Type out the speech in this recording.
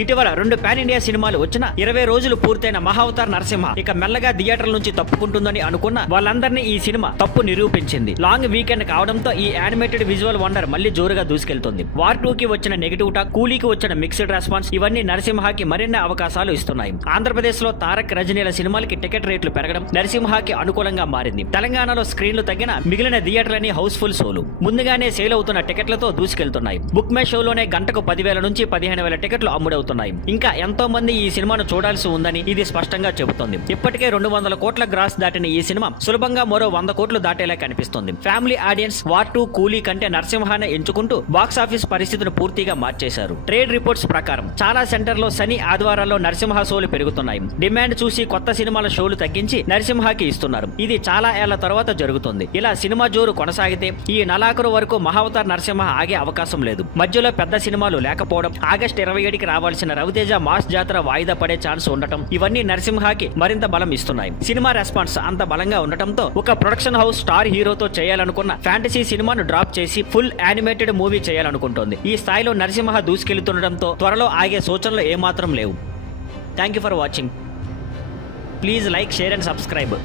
ఇటీవల 2 pan India సినిమాలు వచ్చిన 20 రోజులు పూర్తయిన మహావతార్ నరసింహ ఇక మెల్లగా థియేటర్ల నుంచి తప్పుకుంటుందని అనుకున్న వాళ్ళందరినీ ఈ సినిమా తప్పు నిరూపించింది. లాంగ్ వీకెండ్ కావడంతో ఈ యానిమేటెడ్ విజువల్ వండర్ మళ్ళీ జోరుగా దూసుకెళ్తుంది. వార్ 2 కి వచ్చిన నెగిటివ్ టాక్, కూలీకి వచ్చిన మిక్స్డ్ రెస్పాన్స్ ఇవన్నీ నరసింహకి మరిన్ని అవకాశాలు ఇస్తున్నాయి. ఆంధ్రప్రదేశ్ లో తారక్, రజనీల సినిమాలకి టికెట్ రేట్లు పెరగడం నరసింహకి అనుకూలంగా మారింది. తెలంగాణలో స్క్రీన్లు తగ్గిన మిగిలిన థియేటర్లని హౌస్ఫుల్ షోలు ముందుగానే సేల్ అవుతున్న టికెట్లతో దూసుకెళ్తున్నాయి. బుక్ మై షోలోనే గంటకు 10,000 నుంచి 15,000 టికెట్లు అమ్ముడవుతున్నాయి. ఇంకా ఎంతో మంది ఈ సినిమాను చూడాల్సి ఉందని ఇది స్పష్టంగా చెబుతోంది. ఇప్పటికే 200 కోట్ల గ్రాస్ దాటిన ఈ సినిమా సులభంగా మరో 100 కోట్లు దాటేలా కనిపిస్తుంది. ఫ్యామిలీ ఆడియన్స్ వార్ 2, కూలీ కంటే నరసింహానే ఎంచుకుంటూ బాక్సాఫీస్ పరిస్థితిని పూర్తిగా మార్చేశారు. ట్రేడ్ రిపోర్ట్స్ ప్రకారం చాలా సెంటర్లో శని, ఆదివారాల్లో నరసింహ షోలు పెరుగుతున్నాయి. డిమాండ్ చూసి కొత్త సినిమాల షోలు తగ్గించి నరసింహకి ఇస్తున్నారు. ఇది చాలా ఏళ్ల తర్వాత జరుగుతుంది. ఇలా సినిమా జోరు కొనసాగితే ఈ నెలాఖరు వరకు మహావతార్ నరసింహ ఆగే అవకాశం లేదు. మధ్యలో పెద్ద సినిమాలు లేకపోవడం, ఆగస్టు 27కి రావాల్సిన రవితేజ మాస్ జాతర వాయిదా పడే ఛాన్స్ ఉండటం ఇవన్నీ నరసింహకి మరింత బలం ఇస్తున్నాయి. సినిమా రెస్పాన్స్ అంత బలంగా ఉండటంతో ఒక ప్రొడక్షన్ హౌస్ స్టార్ హీరోతో చేయాలనుకున్న ఫ్యాంటసీ సినిమాను డ్రాప్ చేసి ఫుల్ యానిమేటెడ్ మూవీ చేయాలనుకుంటోంది. ఈ స్థాయిలో నరసింహ దూసుకెళ్తుండటంతో త్వరలో ఆగే సూచనలు ఏమాత్రం లేవు. Thank you for watching. Please like, share and subscribe.